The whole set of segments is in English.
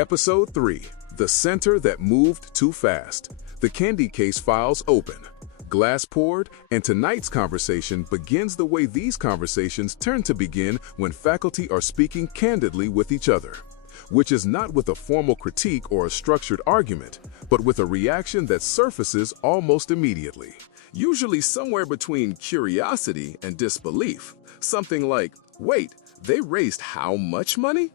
Episode 3, The Center That Moved Too Fast. The Kendi case files open. Glass poured, and tonight's conversation begins the way these conversations tend to begin when faculty are speaking candidly with each other, which is not with a formal critique or a structured argument, but with a reaction that surfaces almost immediately, usually somewhere between curiosity and disbelief. Something like, wait, they raised how much money?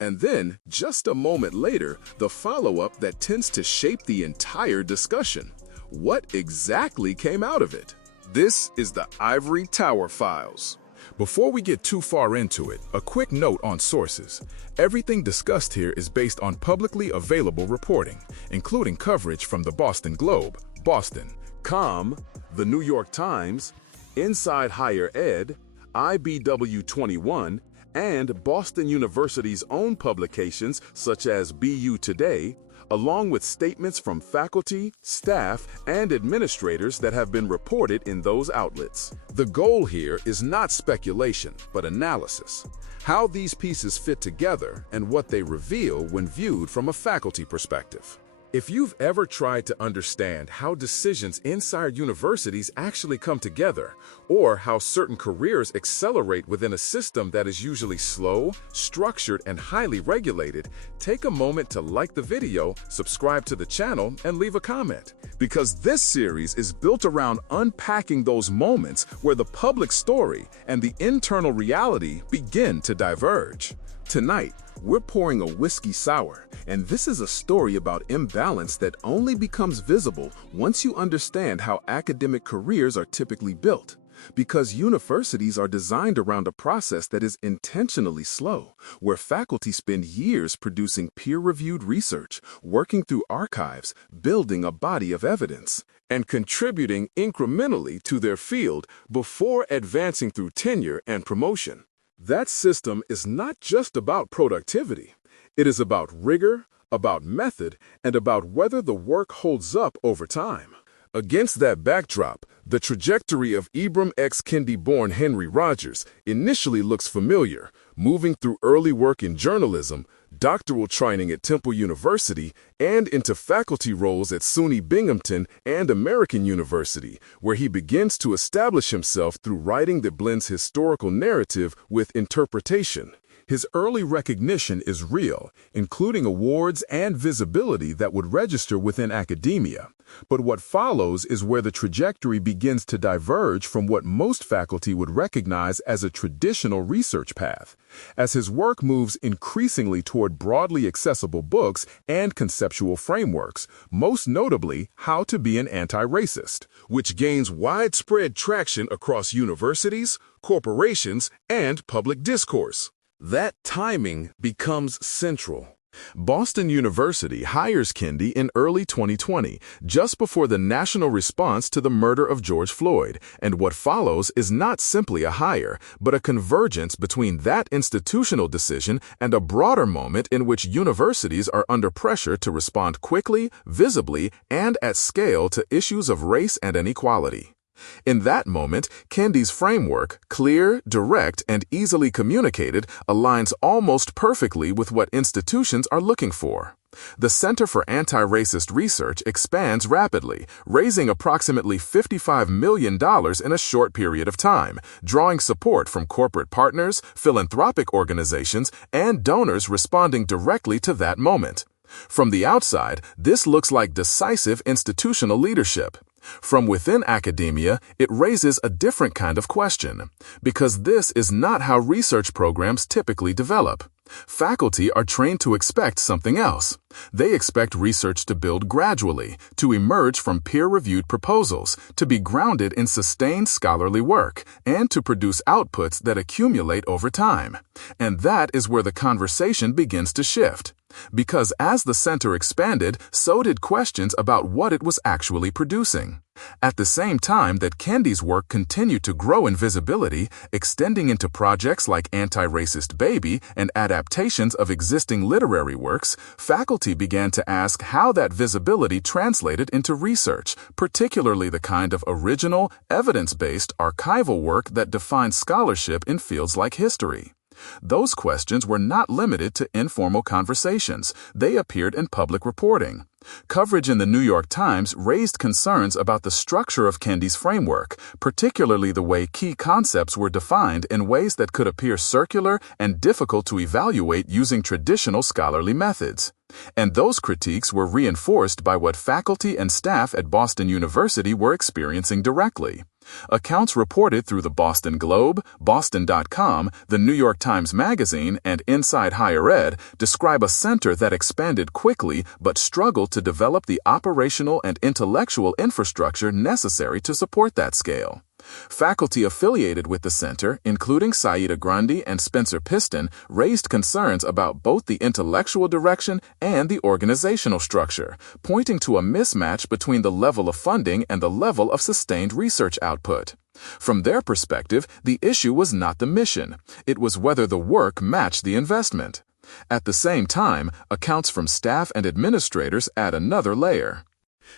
And then, just a moment later, the follow-up that tends to shape the entire discussion. What exactly came out of it? This is the Ivory Tower Files. Before we get too far into it, a quick note on sources. Everything discussed here is based on publicly available reporting, including coverage from the Boston Globe, Boston, Com, the New York Times, Inside Higher Ed, IBW 21, and Boston University's own publications such as BU Today, along with statements from faculty, staff, and administrators that have been reported in those outlets. The goal here is not speculation, but analysis. How these pieces fit together and what they reveal when viewed from a faculty perspective. If you've ever tried to understand how decisions inside universities actually come together, or how certain careers accelerate within a system that is usually slow, structured, and highly regulated, take a moment to like the video, subscribe to the channel, and leave a comment. Because this series is built around unpacking those moments where the public story and the internal reality begin to diverge. Tonight, we're pouring a whiskey sour, and this is a story about imbalance that only becomes visible once you understand how academic careers are typically built. Because universities are designed around a process that is intentionally slow, where faculty spend years producing peer-reviewed research, working through archives, building a body of evidence, and contributing incrementally to their field before advancing through tenure and promotion. That system is not just about productivity. It is about rigor, about method, and about whether the work holds up over time. Against that backdrop, the trajectory of Ibram X. Kendi-born Henry Rogers initially looks familiar, moving through early work in journalism, doctoral training at Temple University, and into faculty roles at SUNY Binghamton and American University, where he begins to establish himself through writing that blends historical narrative with interpretation. His early recognition is real, including awards and visibility that would register within academia. But what follows is where the trajectory begins to diverge from what most faculty would recognize as a traditional research path, as his work moves increasingly toward broadly accessible books and conceptual frameworks, most notably How to Be an Anti-Racist, which gains widespread traction across universities, corporations, and public discourse. That timing becomes central. Boston University hires Kendi in early 2020, just before the national response to the murder of George Floyd, and what follows is not simply a hire, but a convergence between that institutional decision and a broader moment in which universities are under pressure to respond quickly, visibly, and at scale to issues of race and inequality. In that moment, Kendi's framework, clear, direct, and easily communicated, aligns almost perfectly with what institutions are looking for. The Center for Antiracist Research expands rapidly, raising approximately $55 million in a short period of time, drawing support from corporate partners, philanthropic organizations, and donors responding directly to that moment. From the outside, this looks like decisive institutional leadership. From within academia, it raises a different kind of question, because this is not how research programs typically develop. Faculty are trained to expect something else. They expect research to build gradually, to emerge from peer-reviewed proposals, to be grounded in sustained scholarly work, and to produce outputs that accumulate over time. And that is where the conversation begins to shift. Because as the center expanded, so did questions about what it was actually producing. At the same time that Kendi's work continued to grow in visibility, extending into projects like Antiracist Baby and adaptations of existing literary works, faculty began to ask how that visibility translated into research, particularly the kind of original, evidence-based archival work that defines scholarship in fields like history. Those questions were not limited to informal conversations. They appeared in public reporting. Coverage in the New York Times raised concerns about the structure of Kendi's framework, particularly the way key concepts were defined in ways that could appear circular and difficult to evaluate using traditional scholarly methods. And those critiques were reinforced by what faculty and staff at Boston University were experiencing directly. Accounts reported through the Boston Globe, Boston.com, the New York Times Magazine, and Inside Higher Ed describe a center that expanded quickly but struggled to develop the operational and intellectual infrastructure necessary to support that scale. Faculty affiliated with the center, including Saida Grandi and Spencer Piston, raised concerns about both the intellectual direction and the organizational structure, pointing to a mismatch between the level of funding and the level of sustained research output. From their perspective, the issue was not the mission. It was whether the work matched the investment. At the same time, accounts from staff and administrators add another layer.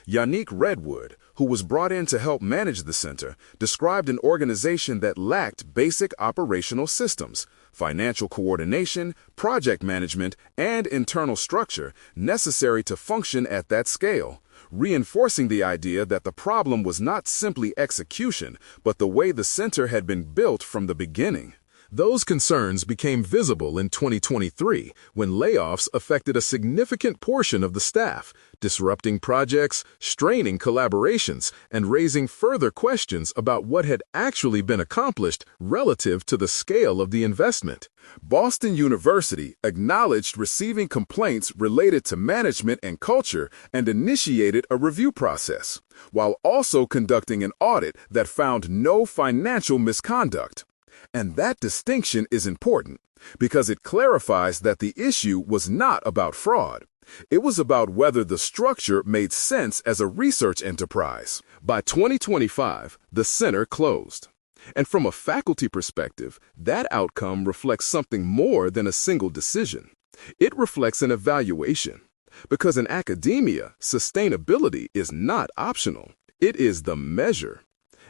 Yannick Redwood, who was brought in to help manage the center, described an organization that lacked basic operational systems, financial coordination, project management, and internal structure necessary to function at that scale, reinforcing the idea that the problem was not simply execution, but the way the center had been built from the beginning. Those concerns became visible in 2023 when layoffs affected a significant portion of the staff, disrupting projects, straining collaborations, and raising further questions about what had actually been accomplished relative to the scale of the investment. Boston University acknowledged receiving complaints related to management and culture and initiated a review process, while also conducting an audit that found no financial misconduct. And that distinction is important because it clarifies that the issue was not about fraud. It was about whether the structure made sense as a research enterprise. By 2025, the center closed. And from a faculty perspective, that outcome reflects something more than a single decision. It reflects an evaluation. Because in academia, sustainability is not optional. It is the measure.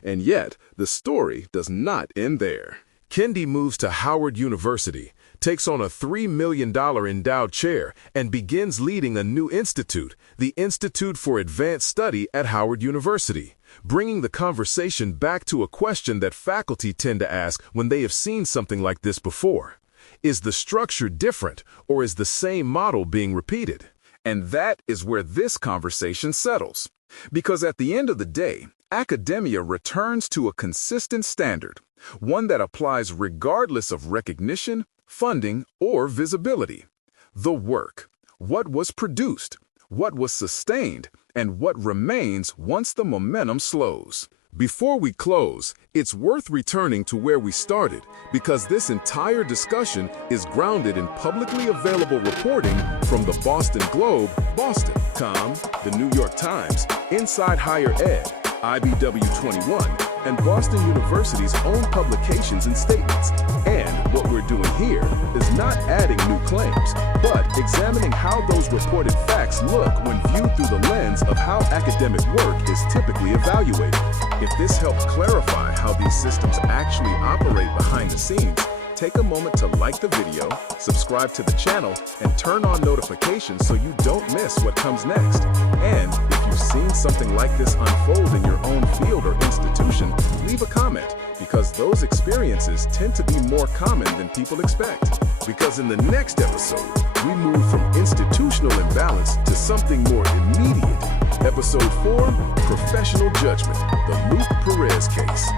And yet, the story does not end there. Kendi moves to Howard University, takes on a $3 million endowed chair, and begins leading a new institute, the Institute for Advanced Study at Howard University, bringing the conversation back to a question that faculty tend to ask when they have seen something like this before. Is the structure different, or is the same model being repeated? And that is where this conversation settles. Because at the end of the day, academia returns to a consistent standard, one that applies regardless of recognition, funding, or visibility. The work, what was produced, what was sustained, and what remains once the momentum slows. Before we close, it's worth returning to where we started because this entire discussion is grounded in publicly available reporting from the Boston Globe, Boston.com, the New York Times, Inside Higher Ed, IBW21, and Boston University's own publications and statements. And what we're doing here is not adding new claims, but examining how those reported facts look when viewed through the lens of how academic work is typically evaluated. If this helped clarify how these systems actually operate behind the scenes, take a moment to like the video, subscribe to the channel, and turn on notifications so you don't miss what comes next. And if you've seen something like this unfold in your own field or institution, leave a comment, because those experiences tend to be more common than people expect. Because in the next episode, we move from institutional imbalance to something more immediate. Episode 4, Professional Judgment, the Luke Perez case.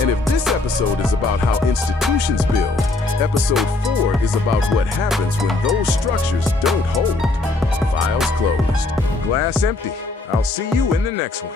And if this episode is about how institutions build, episode 4 is about what happens when those structures don't hold. Files closed. Glass empty. I'll see you in the next one.